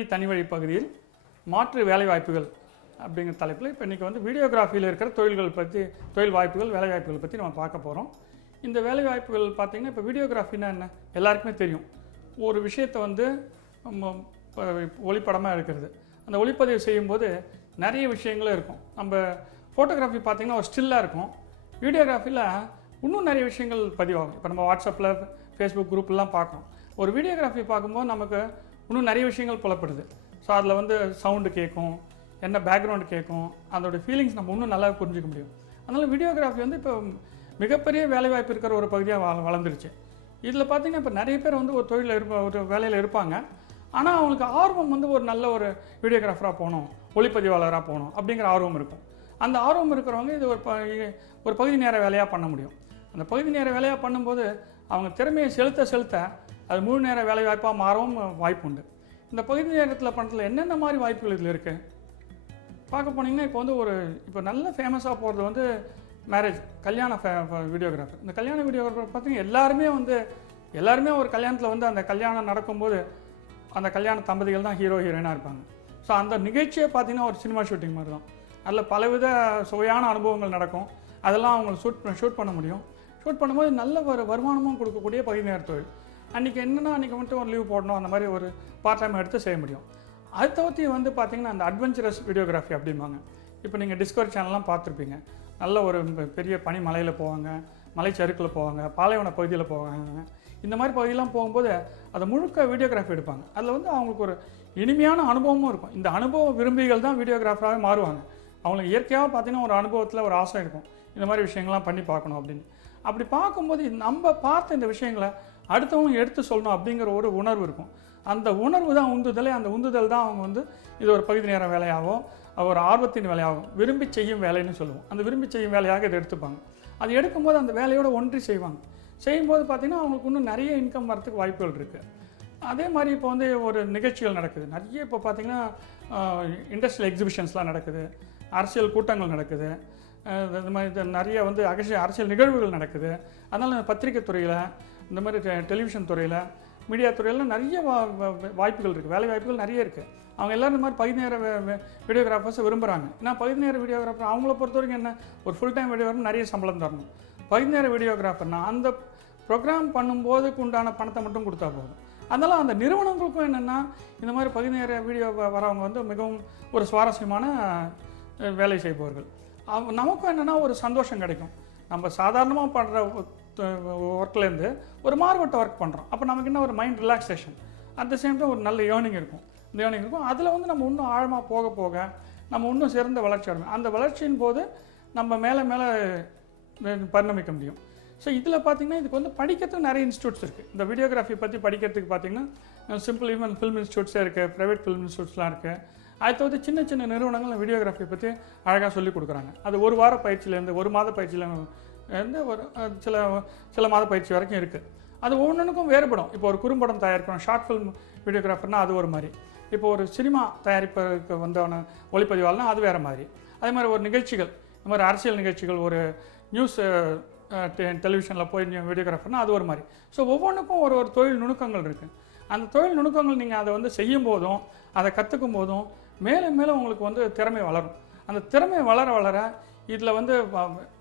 தனிவழி தனிவழி பகுதியில் மாற்று வேலைவாய்ப்புகள் அப்படிங்கிற தலைப்பில் இப்போ இன்றைக்கி வந்து வீடியோகிராஃபியில் இருக்கிற தொழில்கள் பற்றி தொழில் வாய்ப்புகள் வேலைவாய்ப்புகள் பற்றி நம்ம பார்க்க போகிறோம். இந்த வேலைவாய்ப்புகள் பார்த்திங்கன்னா இப்போ வீடியோகிராஃபின்னா என்ன எல்லாருக்குமே தெரியும். ஒரு விஷயத்தை வந்து ஒளிப்படமாக இருக்கிறது. அந்த ஒளிப்பதிவு செய்யும்போது நிறைய விஷயங்களும் இருக்கும். நம்ம ஃபோட்டோகிராஃபி பார்த்திங்கன்னா ஒரு ஸ்டில்லாக இருக்கும். வீடியோகிராஃபியில் இன்னும் நிறைய விஷயங்கள் பதிவாகும். இப்போ நம்ம வாட்ஸ்அப்பில் ஃபேஸ்புக் குரூப்லாம் பார்க்குறோம். ஒரு வீடியோகிராஃபி பார்க்கும்போது நமக்கு இன்னும் நிறைய விஷயங்கள் புலப்படுது. ஸோ அதில் வந்து சவுண்டு கேட்கும், என்ன பேக்ரவுண்டு கேட்கும், அதோடய ஃபீலிங்ஸ் நம்ம இன்னும் நல்லா புரிஞ்சிக்க முடியும். அதனால் வீடியோகிராஃபி வந்து இப்போ மிகப்பெரிய வேலைவாய்ப்பு இருக்கிற ஒரு பகுதியாக வளர்ந்துருச்சு. இதில் பார்த்திங்கன்னா இப்போ நிறைய பேர் வந்து ஒரு தொழிலில் ஒரு வேலையில் இருப்பாங்க. ஆனால் அவங்களுக்கு ஆர்வம் வந்து ஒரு நல்ல ஒரு வீடியோகிராஃபராக போகணும், ஒளிப்பதிவாளராக போகணும் அப்படிங்கிற ஆர்வம் இருக்கும். அந்த ஆர்வம் இருக்கிறவங்க இது ஒரு பகுதி நேர வேலையாக பண்ண முடியும். அந்த பகுதி நேர வேலையாக பண்ணும்போது அவங்க திறமையை செலுத்த அது முழு நேர வேலை வாய்ப்பாக மாறவும் வாய்ப்பு உண்டு. இந்த பகுதி நேரத்தில் பண்ணுறதுல என்னென்ன மாதிரி வாய்ப்புகள் இதில் இருக்குது பார்க்க போனீங்கன்னா, இப்போ நல்ல ஃபேமஸாக போகிறது வந்து மேரேஜ் கல்யாண வீடியோகிராஃபர். இந்த கல்யாண வீடியோகிராஃபர் பார்த்திங்கன்னா எல்லாருமே ஒரு கல்யாணத்தில் வந்து அந்த கல்யாணம் நடக்கும்போது அந்த கல்யாண தம்பதிகள் தான் ஹீரோயினாக இருப்பாங்க. ஸோ அந்த நிகழ்ச்சியை பார்த்திங்கன்னா ஒரு சினிமா ஷூட்டிங் மாதிரி தான். அதில் பலவித சுவையான அனுபவங்கள் நடக்கும். அதெல்லாம் அவங்களுக்கு ஷூட் பண்ண முடியும். ஷூட் பண்ணும்போது நல்ல ஒரு வருமானமும் கொடுக்கக்கூடிய பகுதி நேர தொழில். அன்றைக்கி மட்டும் ஒரு லீவ் போடணும், அந்த மாதிரி ஒரு பார்ட் டைம் எடுத்து செய்ய முடியும். அது தவிர்த்து வந்து பார்த்திங்கன்னா அந்த அட்வென்ச்சரஸ் வீடியோகிராஃபி அப்படிம்பாங்க. இப்போ நீங்கள் டிஸ்கவரி சேனல்லாம் பார்த்துருப்பீங்க. நல்ல ஒரு பெரிய பனி மலையில் போவாங்க, மலைச்சறுக்கில் போவாங்க, பாலைவன பகுதியில் போவாங்க. இந்த மாதிரி பகுதியெலாம் போகும்போது அதை முழுக்க வீடியோகிராஃபி எடுப்பாங்க. அதில் வந்து அவங்களுக்கு ஒரு இனிமையான அனுபவமும் இருக்கும். இந்த அனுபவ விரும்பிகள் தான் வீடியோகிராஃபராகவே மாறுவாங்க. அவங்களுக்கு இயற்கையாக பார்த்திங்கன்னா ஒரு அனுபவத்தில் ஒரு ஆசை இருக்கும், இந்த மாதிரி விஷயங்கள்லாம் பண்ணி பார்க்கணும் அப்படின்னு. அப்படி பார்க்கும்போது நம்ம பார்த்த இந்த விஷயங்களை அடுத்தவங்க எடுத்து சொல்லணும் அப்படிங்கிற ஒரு உணர்வு இருக்கும். அந்த உணர்வு தான் உந்துதலே. அந்த உந்துதல் தான் அவங்க வந்து இது ஒரு பகுதி நேர வேலையாகவோ ஒரு ஆர்வத்தின் வேலையாகும் விரும்பி செய்யும் வேலைன்னு சொல்லுவோம். அந்த விரும்பி செய்யும் வேலையாக இதை எடுத்துப்பாங்க. அது எடுக்கும்போது அந்த வேலையோடு ஒன்றி செய்வாங்க. செய்யும்போது பார்த்திங்கன்னா அவங்களுக்கு இன்னும் நிறைய இன்கம் வரத்துக்கு வாய்ப்புகள் இருக்குது. அதே மாதிரி இப்போ வந்து ஒரு நிகழ்ச்சிகள் நடக்குது நிறைய. இப்போ பார்த்திங்கன்னா இண்டஸ்ட்ரியல் எக்ஸிபிஷன்ஸ்லாம் நடக்குது, அரசியல் கூட்டங்கள் நடக்குது, இந்த மாதிரி நிறைய வந்து அரசியல் நிகழ்வுகள் நடக்குது. அதனால் பத்திரிகை துறையில், இந்த மாதிரி டெலிவிஷன் துறையில், மீடியா துறையில் நிறைய வாய்ப்புகள் இருக்குது, வேலை வாய்ப்புகள் நிறைய இருக்குது. அவங்க எல்லோரும் இந்த மாதிரி பகுதி நேர வீடியோகிராஃபர்ஸை விரும்புகிறாங்க. ஏன்னா பகுதி நேர வீடியோகிராஃபர் அவங்கள பொறுத்த வரைக்கும் என்ன, ஒரு ஃபுல் டைம் வீடியோகிராஃபர் நிறைய சம்பளம் தரணும். பகுதி நேர வீடியோகிராஃபர்னால் அந்த ப்ரோக்ராம் பண்ணும்போதுக்கு உண்டான பணத்தை மட்டும் கொடுத்தா போதும். அதனால் அந்த நிறுவனங்களுக்கும் என்னென்னா இந்த மாதிரி பகுதி நேர வீடியோ வரவங்க வந்து மிகவும் ஒரு சுவாரஸ்யமான வேலை செய்பவர்கள். நமக்கும் என்னென்னா ஒரு சந்தோஷம் கிடைக்கும். நம்ம சாதாரணமாக பண்ணுற ஒர்க்லேருந்து ஒரு மாறுபட்ட ஒர்க் பண்ணுறோம். அப்போ நமக்கு என்ன ஒரு mind relaxation, at the same time ஒரு நல்ல ஏர்னிங் இருக்கும். இந்த ஏர்னிங் இருக்கும். அதில் வந்து நம்ம இன்னும் ஆழமாக போக நம்ம இன்னும் சிறந்த வளர்ச்சி அடையும். அந்த வளர்ச்சியின் போது நம்ம மேலே பரிணமிக்க முடியும். ஸோ இதில் பார்த்திங்கன்னா இதுக்கு வந்து படிக்கிறதுக்கு நிறைய இன்ஸ்டியூட்ஸ் இருக்குது. இந்த வீடியோகிராஃபி பற்றி படிக்கிறதுக்கு பார்த்திங்கன்னா சிம்பிள் ஈவன் ஃபில்ம் இன்ஸ்டியூட்ஸே இருக்குது, ப்ரைவேட் ஃபில்ம் இன்ஸ்டியூட்ஸ்லாம் இருக்குது. அதை தவிர்த்து சின்ன நிறுவனங்கள் வீடியோகிராஃபி பற்றி அழகாக சொல்லிக் கொடுக்குறாங்க. அது ஒரு வார பயிற்சியிலேருந்து ஒரு மாத பயிற்சியிலேருந்து ஒரு சில மாத பயிற்சி வரைக்கும் இருக்குது. அது ஒவ்வொன்றுக்கும் வேறுபடும். இப்போ ஒரு குறும்படம் தயாரிக்கணும், ஷார்ட் ஃபில்ம் வீடியோகிராஃபர்னால் அது ஒரு மாதிரி. இப்போ ஒரு சினிமா தயாரிப்பதற்கு வந்தவன ஒளிப்பதிவாளர்னால் அது வேறு மாதிரி. அதே மாதிரி ஒரு நிகழ்ச்சிகள், இந்த மாதிரி அரசியல் நிகழ்ச்சிகள், ஒரு நியூஸ் டெலிவிஷனில் போய் வீடியோகிராஃபர்னால் அது ஒரு மாதிரி. ஸோ ஒவ்வொன்றுக்கும் ஒரு தொழில் நுணுக்கங்கள் இருக்குது. அந்த தொழில் நுணுக்கங்கள் நீங்கள் அதை வந்து செய்யும் போதும் அதை கற்றுக்கும் போதும் மேலும் உங்களுக்கு வந்து திறமை வளரும். அந்த திறமை வளர இதில் வந்து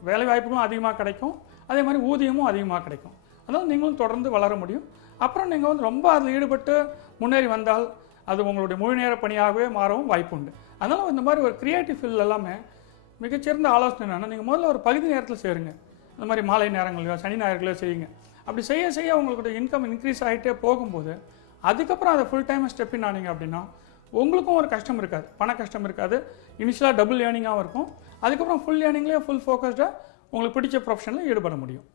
வேலை வாய்ப்புகளும் அதிகமாக கிடைக்கும், அதே மாதிரி ஊதியமும் அதிகமாக கிடைக்கும். அதனால் நீங்களும் தொடர்ந்து வளர முடியும். அப்புறம் நீங்கள் வந்து ரொம்ப அதில் ஈடுபட்டு முன்னேறி வந்தால் அது உங்களுடைய முழு நேர பணியாகவே மாறவும் வாய்ப்பு உண்டு. அதனால் இந்த மாதிரி ஒரு க்ரியேட்டிவ் ஃபீல்டு எல்லாமே மிகச்சிறந்த ஆலோசனை என்னென்னா, நீங்கள் முதல்ல ஒரு பகுதி நேரத்தில் சேருங்க. இந்த மாதிரி மாலை நேரங்களையோ சனி ஞாயிறுகளையோ செய்யுங்க. அப்படி செய்ய உங்களுடைய இன்கம் இன்க்ரீஸ் ஆகிட்டே போகும்போது அதுக்கப்புறம் அதை ஃபுல் டைம் ஸ்டெப் இன் ஆனீங்க அப்படின்னா உங்களுக்கும் ஒரு கஷ்டம் இருக்காது, பண கஷ்டம் இருக்காது. இனிஷியலாக டபுள் ஏர்னிங்காகவும் இருக்கும். அதுக்கப்புறம் ஃபுல் ஏர்னிங்லேயே ஃபுல் ஃபோக்கஸ்டாக உங்களுக்கு பிடிச்ச ப்ரொஃபஷனில் ஈடுபட முடியும்.